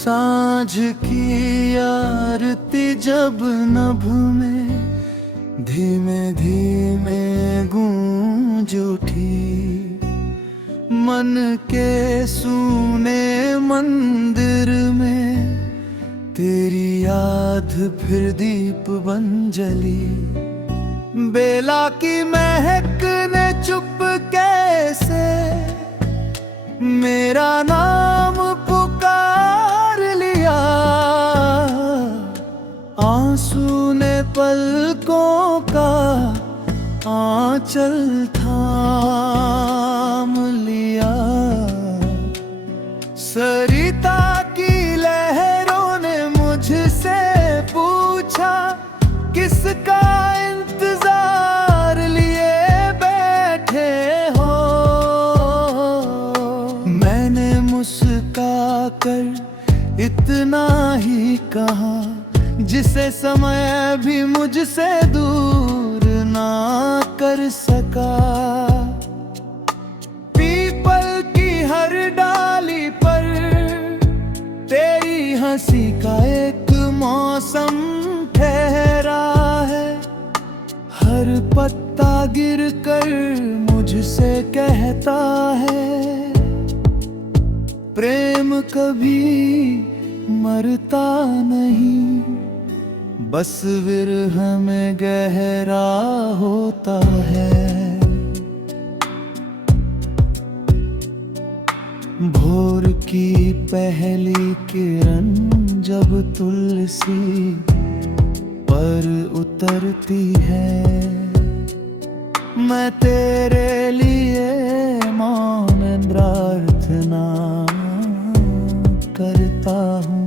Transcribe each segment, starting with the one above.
सांझ की आरती जब नभ में धीमे धीमे गूंज उठी, मन के सूने मंदिर में तेरी याद फिर दीप बन जली। बेला की महक ने चुप कैसे मेरा नाम पुकार लिया, आंसू ने पलकों का आंचल थाम लिया। सरिता की लहरों ने मुझसे पूछा, किसका इंतजार लिए बैठे हो। मैंने मुस्का कर इतना ही कहा, जिसे समय भी मुझसे दूर ना कर सका। पीपल की हर डाली पर तेरी हंसी का एक मौसम ठहरा है। हर पत्ता गिर कर मुझसे कहता है, प्रेम कभी मरता नहीं, बस विरह में गहरा होता है। भोर की पहली किरण जब तुलसी पर उतरती है, मैं तेरे लिए मौन प्रार्थना करता हूँ।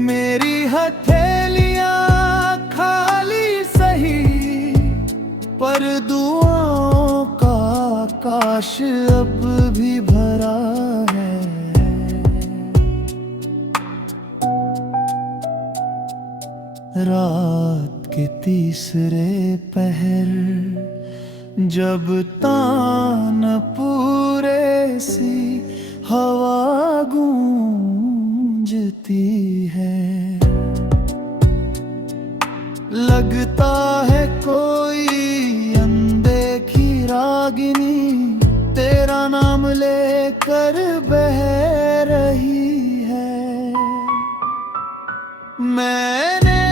मेरी हथेलियां खाली सही, पर दुआओं का आकाश अब भी भरा है। रात के तीसरे पहर जब तानपुरे सी हवा गूंजती है, लगता है कोई अनदेखी रागिनी तेरा नाम लेकर बह रही है। मैंने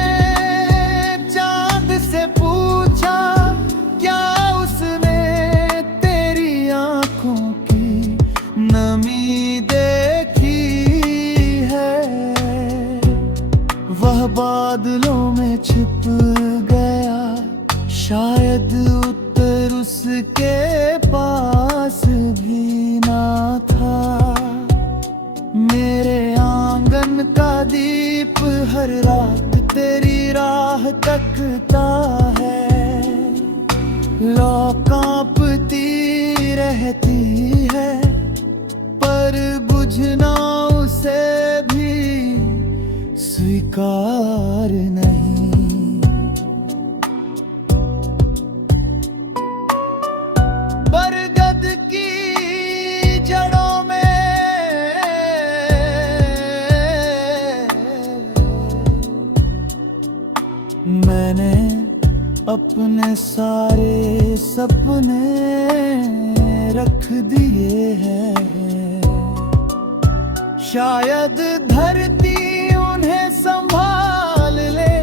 चांद से पूछा, क्या उसने तेरी आंखों की नमी देखी है। वह बादलों में छिप गया, शायद उत्तर उसके पास भी ना था। मेरे आंगन का दीप हर रात तेरी राह तकता है। लौ कांपती रहती है, पर बुझना उसे भी स्वीकार नहीं। बरगद की जड़ों में मैंने अपने सारे सपने रख दिए हैं। शायद धरती उन्हें संभाल ले,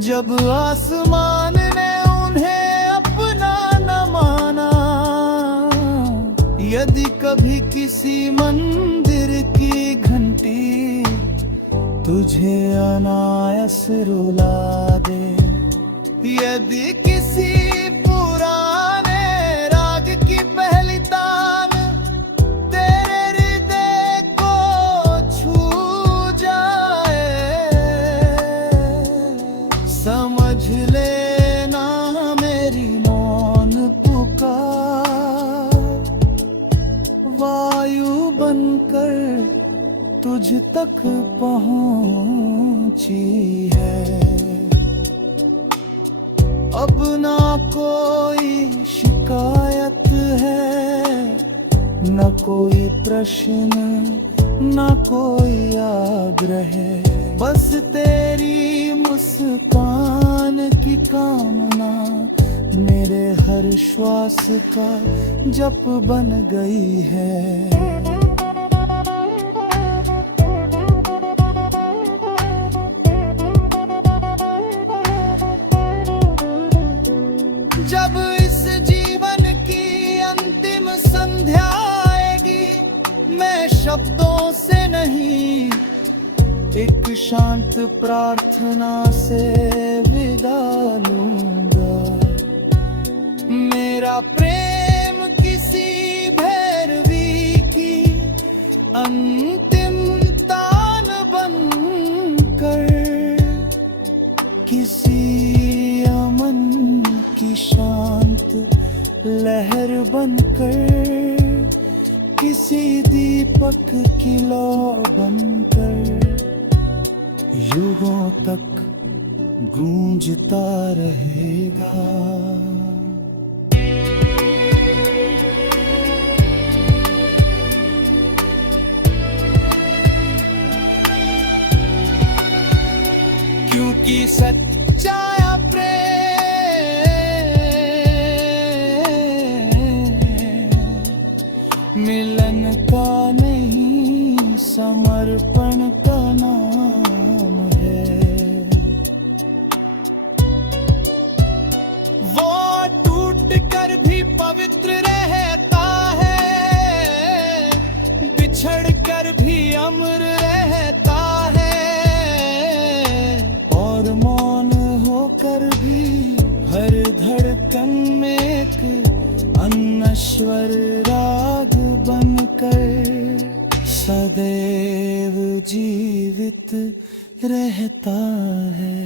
जब आसमान ने उन्हें अपना न माना। यदि कभी किसी मंदिर की घंटी तुझे अनायास रुला दे, यदि किसी पुराने राग की पहली तान तेरे हृदय को छू जाए, समझ लेना मेरी मौन पुकार वायु बनकर तुझ तक पहुंची है। अब ना कोई शिकायत है, न कोई प्रश्न ना कोई आग्रह, बस तेरी मुस्कान की कामना मेरे हर श्वास का जप बन गई है। जब इस जीवन की अंतिम संध्या आएगी, मैं शब्दों से नहीं, एक शांत प्रार्थना से विदा लूंगा। मेरा प्रेम किसी भैरवी की अंतिम तान बनकर, किसी अमन की शांत लहर बनकर, किसी दीपक की लौ बनकर, युगों तक गूंजता रहेगा। क्योंकि सच्चा मिलन का नहीं, समर्पण का नाम है। वो टूट कर भी पवित्र रहता है, बिछड़ कर भी अमर रहता है, और मौन होकर भी हर धड़कन में एक अनश्वर राग बनकर सदैव जीवित रहता है।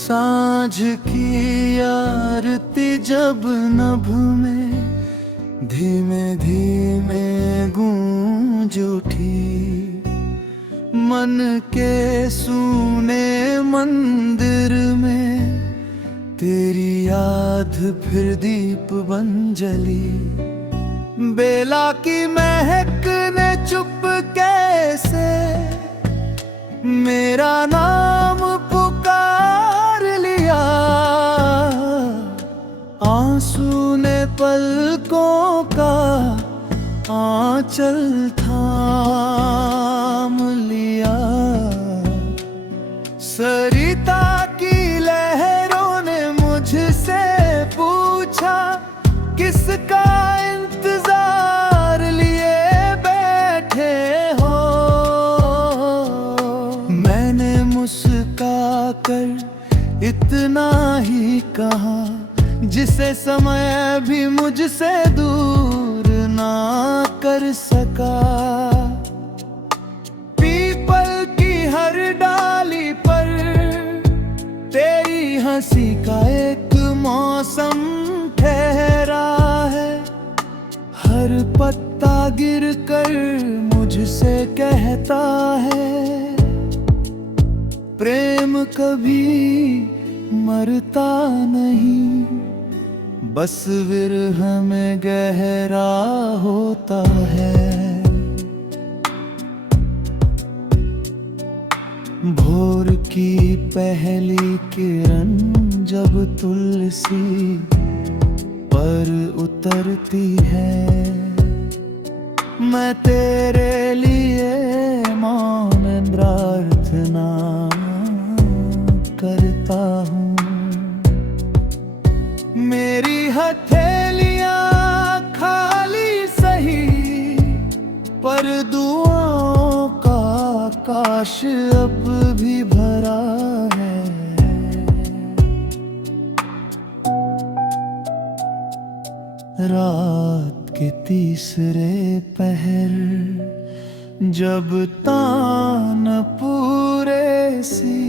सांझ की आरती जब नभ में धीमे धीमे गूंज उठी, मन के सूने मंदिर में तेरी याद फिर दीप बन जली। बेला की महक ने चुप कैसे मेरा नाम पुकार लिया, आंसू ने पलकों का आंचल थाम लिया। सरिता की लहरों ने मुझसे पूछा, किसका इंतजार लिए बैठे हो। मैंने मुस्का कर इतना ही कहा, जिसे समय भी मुझसे दूर ना कर सका। पीपल की हर डाली पर तेरी हंसी का एक मौसम ठहरा है। हर पत्ता गिर कर मुझसे कहता है, प्रेम कभी मरता नहीं, बस विरह में गहरा होता है। भोर की पहली किरण जब तुलसी पर उतरती है, मैं तेरे लिए मौन प्रार्थना करता हूँ। मेरी हथेलियाँ खाली सही, पर दुआओं का आकाश अब भी भरा है। रात के तीसरे पहर, जब तानपुरे सी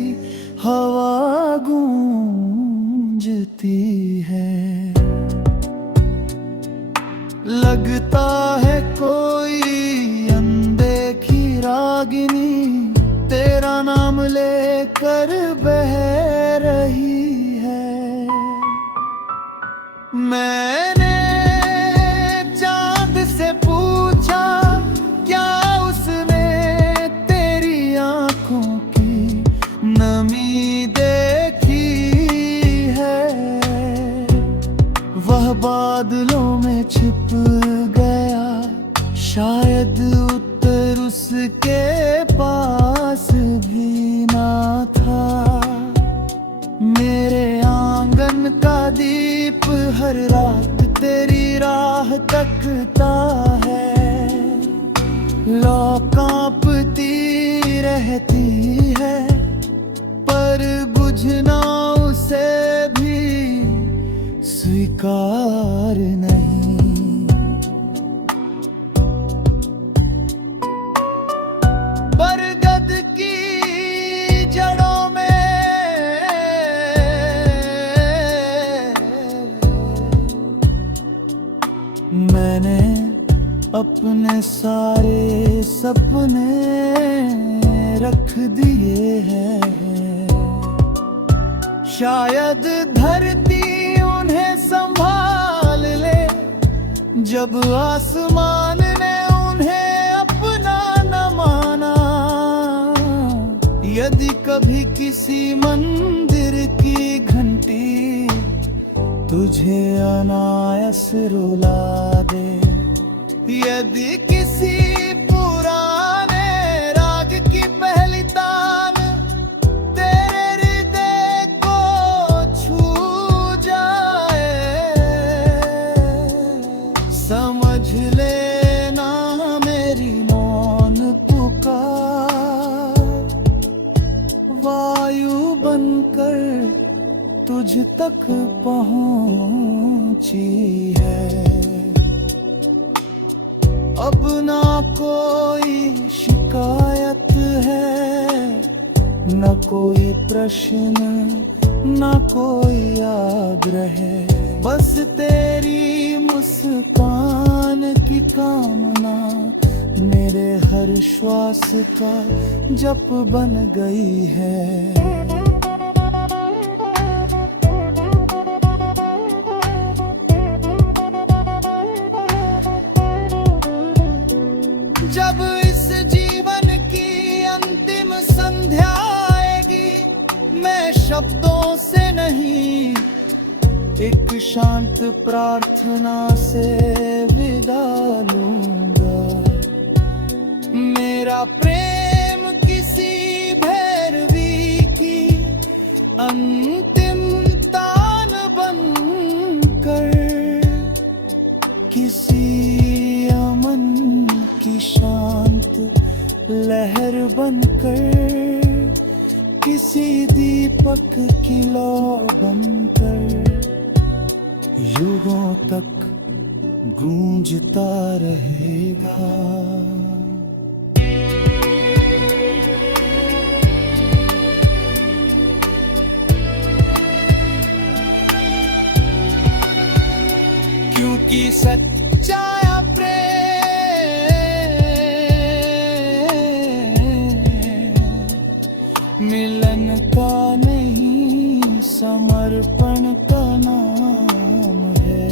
हवा गूंजती है, लगता है कोई अनदेखी रागिनी तेरा नाम लेकर बह रही है। मैंने चांद से पूछा, क्या उसने तेरी आंखों की नमी देखी है? वह बादलों में छिप गया, शायद उत्तर उसके पास भी ना था। मेरे आंगन का दीप हर रात तेरी राह तकता है, लौ कांपती रहती है, पर बुझना उसे भी स्वीकार नहीं। बरगद की जड़ों में मैंने अपने सारे सपने रख दिए हैं। शायद धरती उन्हें संभाल ले, जब आसमान ने उन्हें अपना न माना। यदि कभी किसी मंदिर की घंटी तुझे अनायास रुला दे, यदि किसी पुराने राग की पहली तान तेरे हृदय को छू जाए, समझ लेना मेरी मौन पुकार वायु बनकर तुझ तक पहुंची है। अब ना कोई शिकायत है, न कोई प्रश्न, न कोई आग्रह, बस तेरी मुस्कान की कामना मेरे हर श्वास का जप बन गई है। जब इस जीवन की अंतिम संध्या आएगी, मैं शब्दों से नहीं एक शांत प्रार्थना से विदा लूंगा। मेरा प्रेम किसी भैरवी की अंतिम तान बनकर, किसी अमन की शांत लहर बनकर, किसी दीपक की लौ बनकर, युगों तक गूंजता रहेगा। क्योंकि सच्चा मिलन का नहीं, समर्पण का नाम है।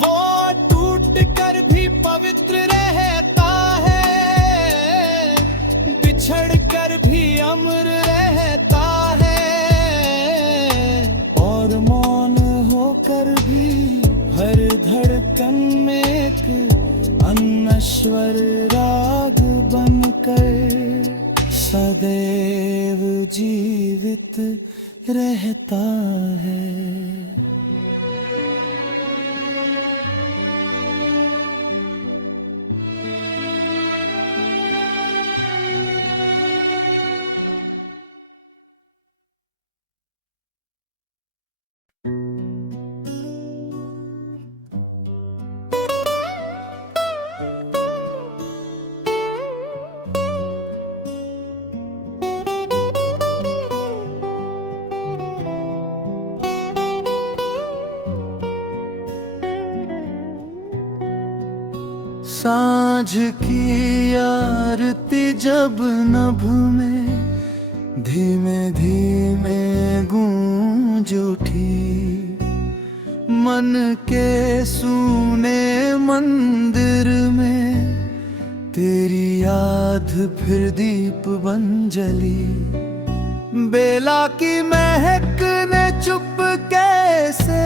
वो टूट कर भी पवित्र रहता है, बिछड़ कर भी अमर रहता है, और मौन होकर भी हर धड़कन में एक अनश्वर राग बनकर सदैव जीवित रहता है। सांझ की आरती जब नभ में धीमे धीमे गूंज उठी, मन के सूने मंदिर में तेरी याद फिर दीप बन जली। बेला की महक ने चुप कैसे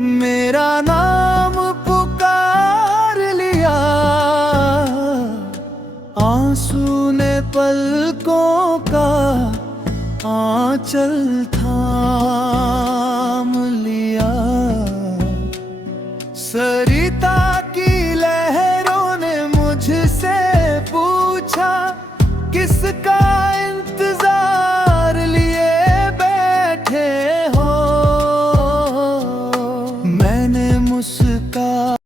मेरा नाम पुकार लिया, आंसू ने पलकों का आंचल थाम लिया। सरिता की लहरों ने मुझसे पूछा किसका